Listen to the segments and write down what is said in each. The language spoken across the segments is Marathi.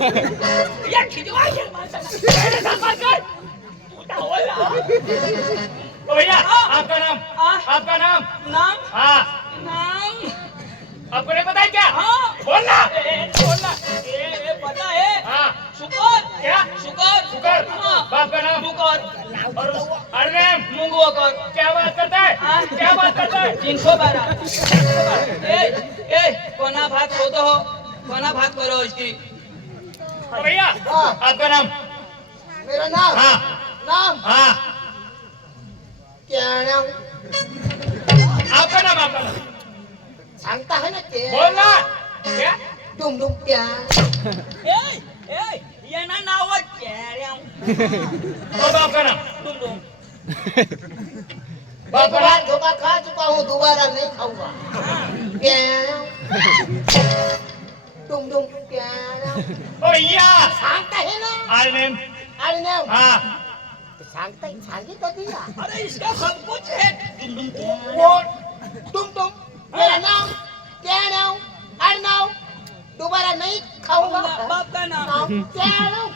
या किती वाजले माणसाला भैया आपका नाम आपका नाम नाम हाँ नाम आपको नहीं पता है क्या हाँ बोलना बोलना पता है हाँ शुकर क्या शुकर शुकर हाँ बाप का नाम शुकर और अरे मुंगोकर क्या बात करता है क्या बात करता है 312 कोना भाग होतो हो कोना भाग करो इसकी भैया आपका नाम मेरा नाम हाँ नाम हाँ क्या नाम आपका नाम सांगता है ना क्या बोलना क्या डुम डुम क्या ये ना नाव और बाप का नाम एक बार धोखा खा चुका हूँ दोबारा नहीं खाऊंगा क्या डुम डुम क्या भैया सांगता है ना अरे नेम अरे नाम हाँ सांगता सांगी तो दिया अरे इसका सब कुछ है वो तुम मेरा नाम क्या नाम अरे नाम दोबारा नहीं खाऊंगा बाप का नाम नाम क्या नाम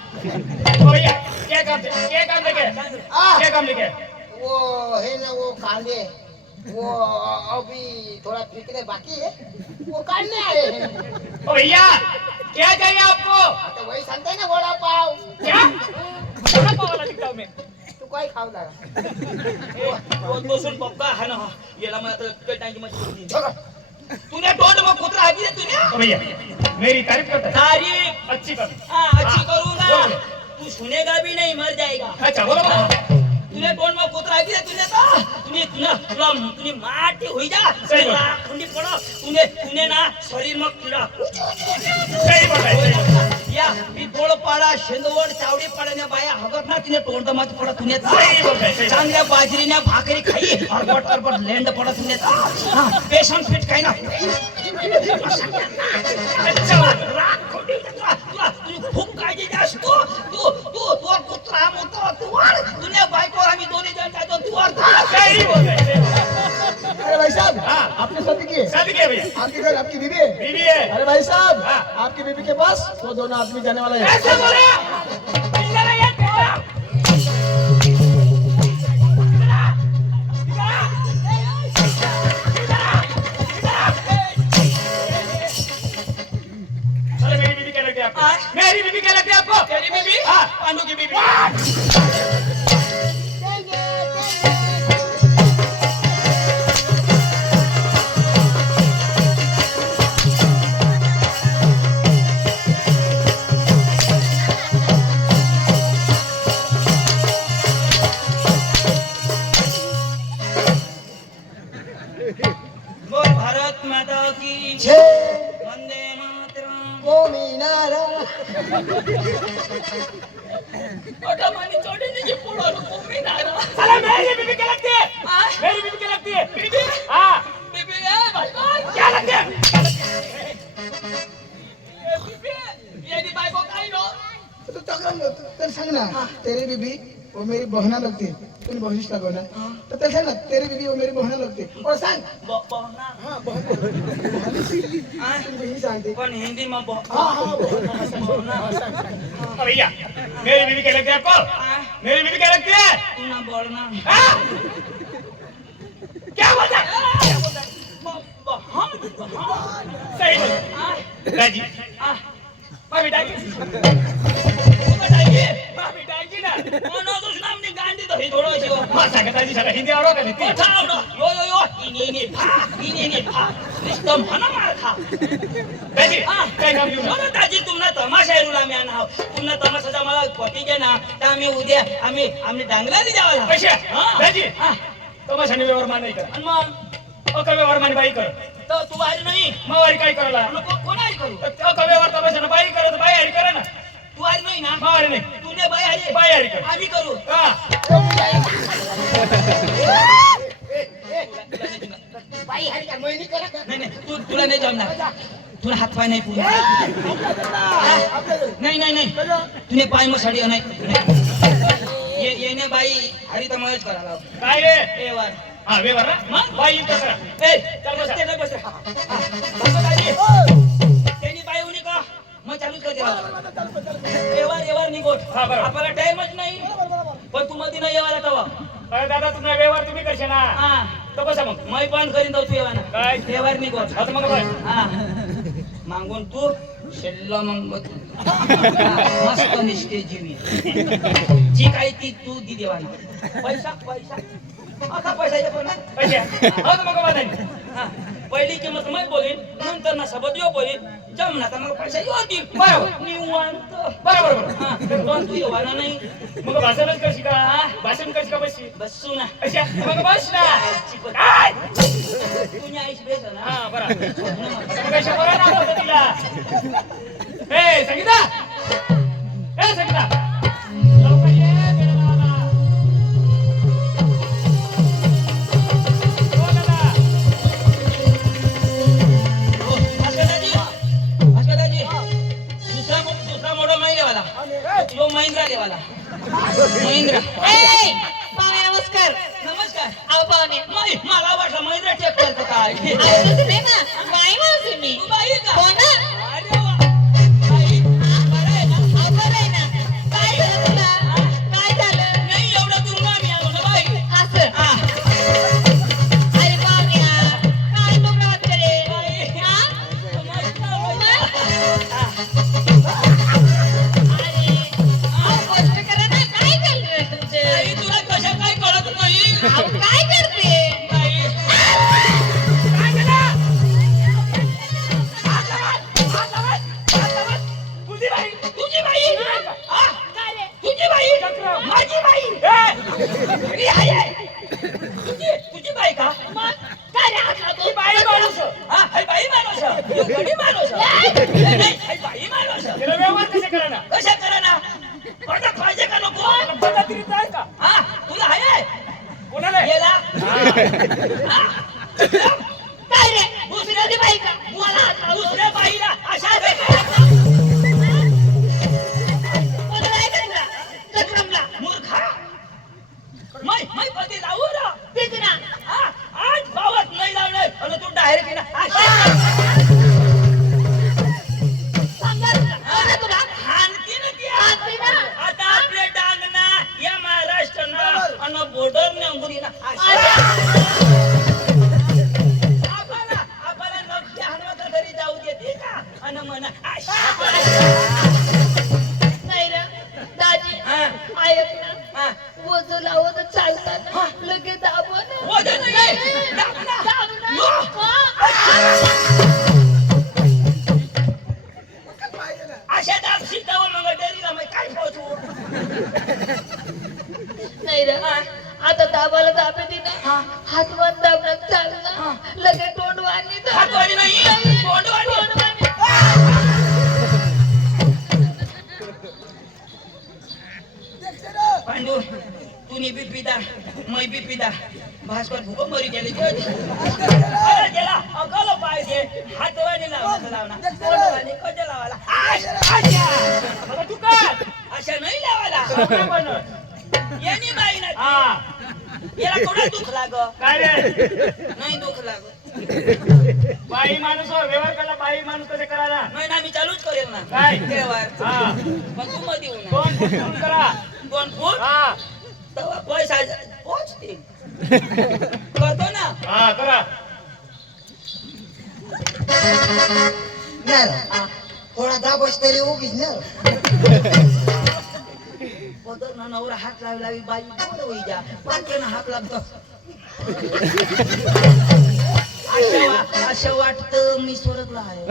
भैया क्या काम लेके क्या काम लेके वो है ना वो काले वो अभी थोड़ा फेंकने बाकी है वो काटने आए हैं भैया क्या चाहिए आपको तो वही सांगते हैं ना वड़ा पाव क्या बड़ा पाव वाला दिखता हूँ मैं तू काय खाऊ लागा वो तो सुन पप्पा है ना ये ला मैं तो कई टाइम की मछली तूने डोंट में कुतरा आगी रे तूने भैया मेरी तारीफ करता है तारीफ अच्छी कर हाँ अच्छी करूंगा तू सुनेगा भी नहीं मर जाएगा अच्छा बोलो तूने डोंट में कुतरा आगी रे तूने तो तूने माटी होई जा सही बात खुंडी पड़ो तूने ना शरीर में कीड़ा सही बात है या मी तोड़ पाडा शेंदवड चावडी पाड्याने बाया हगत ना तिने तोंड मत पडा तुने सही बोल रहे चांगल्या बाजरीने भाकरी खाई हरबट लेंड पडा तुने पेशंट फिट काही ना अच्छा तू खूप काळजी जास्त तू कुत्रा मोठा तुने बायकोवर आम्ही दोन्ही जण जातो तू सही बोल रहे अरे भाई साहब हाँ आपने शादी की है शादी किया भैया आपके घर आपकी बीवी है बीवी है अरे भाई साहब हाँ। आपकी बीवी के पास वो दोनों आदमी जाने वाला है ऐसे बोले इधर आइए अरे मेरी बीवी क्या लगती है आपको मेरी बीवी क्या लगती है आपको तेरी बीवी हाँ पांडू की बीवी बोल भारत माता की जय वंदे मातरम गोमीनारा ओटा मानी चोड़ी ने जी पोड़ो को भी ना साला मेरी बीवी क्या लगती है हाँ? मेरी बीवी क्या लगती है बीवी हाँ बीवी है भाई भाई क्या लगती है बीवी ये दी बाई को काई नो तो तेरे सांग ना तेरी बीबी वो मेरी बहना लगती है तुम बहनिश लगो ना तो तेरे सांग ना तेरी बीबी वो मेरी बहना लगती है और सांग बहना हाँ बहना तुम बहनी जानती कौन हिंदी में हाँ हाँ बहना अब भैया मेरी बीवी क्या लगती है आपको मेरी बीवी क्या लगती है ना बोलना हाँ? क्या बोलता है सही बोल राजी भाभी डाकी ना कोनो दुस नाम नि गांधी तो ही थोड़ो छियो भाषा का ताजी सगळं हिंदी आवडो का नाही कोठा आवडो यो इनी फा निस्तम हना मार खा दाजी काय काम घेऊन म्हणून दाजी तुम्हाला तमाशा रुला मी आणा पुन्हा तमाशाचा मला कॉपी घे ना तर आम्ही उद्या आम्ही डांगराला जावाला पैसे हां दाजी तमाशाने व्यवहार मान नाही कर आणि मग अका व्यवहार मान बाई कर तर तू बाहेर नाही मवारी काय करायला नको कोणाही करू अका व्यवहार तमाशाने बाई करत बाई हरी करा ना तू बाहेर नाही ना मवारी नाही तुने बाई हरी बाई हरी कर आम्ही करू हा बाई हरी का मोहिनी करा का नाही तू तुला नाही जमणार तुला हात पाय नाही पुरा नाही तुने पाय मसाडी नाही येणे बाई हरी तर मलाच करायला काय रे ए वार हा व्यवहार ना मग? बाई इथं करा ए चल बस ते बस त्यांनी बाई उनी का मग चालूच कर व्यवहार निघोट हा, बरोबर. आपल्याला टाइमच नाही पण तू मध्ये नाही येवाला तवा अरे दादा तुम्ही व्यवहार तुम्ही करशे ना हा तो कसा मग मैं पण करीन जाऊ तू येवाना काय? व्यवहार निघोट आता मग बस. हा मागून तू शेल्ला मग तू हा, मस्त निष्ठे जीवी जी काही ती तू दी देवाना पैसा आता पैसा येतो ना पैसे आता मग बस. हा, पहिली किंमत मैं बोलीन नंतर ना सबद यो बोलीन जमना तर मग पैसा येतील बरोबर. निवांत बरोबर हा पण तू येवाना नाही मग भाषणच करशी का हा. भाषण करशी का बसशी बसू ना अशा मग बस ना आईची पण- काय तुझी आईश बेस ना हा बरं आता मग अशा बरं नाव होतं तिला ए संगीता ए संगीता लवकर ये बेटा बाबा. हो दादा दुसरा मोठा महिंद्रा वाला तो महिंद्रा देवाला महिंद्रा नमस्कार नमस्कार अहो पाहुणे मला वाटलं महिंद्रा चेक करतो काय तसं नाही ना बाई माणूस मी तू बाई का हो ना अरे वा बाई बरं आहे ना अहो बरं आहे ना काय झालं तुला काय झालं नाही एवढं दूर आम्ही आलो ना बाई असं हा अरे पाहुण्या काय तो राहत रे बाई हा? मस्त बाई. हा. अरे अहो गोष्ट करा ना काय चाललंय तुमचं बाई तुला कशा काय कळत नाही अहो काय करते बाई काय झालं तुझी बाई तुझी बाई हा? काय रे? तुझी बाई चक्र. माझी बाई ए मी आहे तुझी बाई का काय रे हात लावतो? बाई माणूस हा हाय बाई माणूस ह्यो गडी माणूस नाही हाय बाई माणूस तिला व्यवहार कसे करा ना कशा करा ना पडत पाहिजे का नको पद्धतीत आहे का हा तुला आहे कोणाला आहे? गेला हा. काय रे दुसऱ्याची बाई का मला दुसऱ्या बाईला अशा कोणाला आहे का तुला? चक्रमला मूर्खा मै पती लावू ना तेच ना हा आज भावात नाही लावणार आणि तू डायरेक्ट ना सांगा तुला आणखी ना ती आणखी ना. आता आपले डांगना या महाराष्ट्र ना आणि बॉर्डर ने अंगुरी ना आपल्याला नक्की हनुमाता घरी जाऊ देते का आणि म्हणा नाही रे दाजी हा. ऐक ना हा. वजन लावत चालताना लगेच दाबव ना वजन नाही, दाब ना. दाब ना. नो. अशा दाबशी तेव्हा मग डेअरीला मग काय पोहोचू नाही रे आता दाबाला दाबे दे ना हात वन दाबण्यात चालना लगेच तोंड वाणी हातवाडी नाही तोंडवाडी पांडू तू बी पिता मै बी पिता भास्कर भूकंप मरी गेले अरे गेला अकल पाहिजे हातवाडी लावना तोंडवाडी कशा लावाला आता तू काय अशा नाही लावाला यानी बाई ना हा याला थोडा दुःख लाग काय रे नाही दुःख लाग बाई माणूस व्यवहार करायला बाई माणूस कसे करायला नाही ना मी चालूच करेल ना काय? व्यवहार हा पण तू मध्ये येऊ ना दोन फूट दूर करा 2 फूट हा तेव्हा पैसा पोचते करतो ना हा करा नाही थोडा दाबस तरी उगीच ना बदल ना नवरा हात लावी बाई बोल होई जा पाके ना हात लागतो असं वाटतं मी स्वर्गला आहे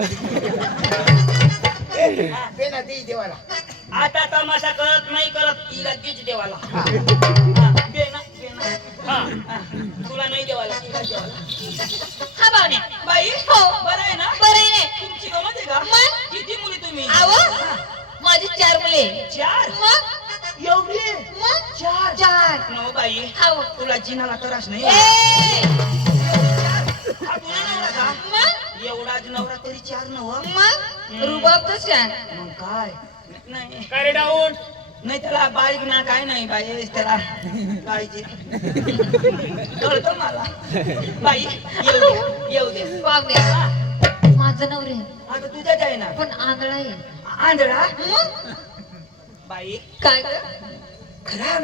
पेना ती देवाला आता तमाशा करत नाही करत तिला तीच देवाला हा, बेना हा तुला नाही देवाला तिला देवाला हा पाहुण्या बाई हो. बरं आहे ना बरं आहे रे. तुमची गमत आहे का मग? किती मुली तुम्ही आव माझी 4 मुले 4 मग एवढी मग 4 4 नो बाई आव तुला जिनाला त्रास नाही ए हा तुला नवरा का मग एवढाच नवरा तरी 4 नव मग रुबाब तसा मग काय नाही काय रे डाऊन नाही त्याला बारीक ना काय नाही बाई त्याला पाहिजे कळतं मला बाई येऊ दे पाहुण्या हा, माझं नवरे आता तुझ्याच आहे ना पण आंधळा आहे आंधळा मग बाई काय ग? खरा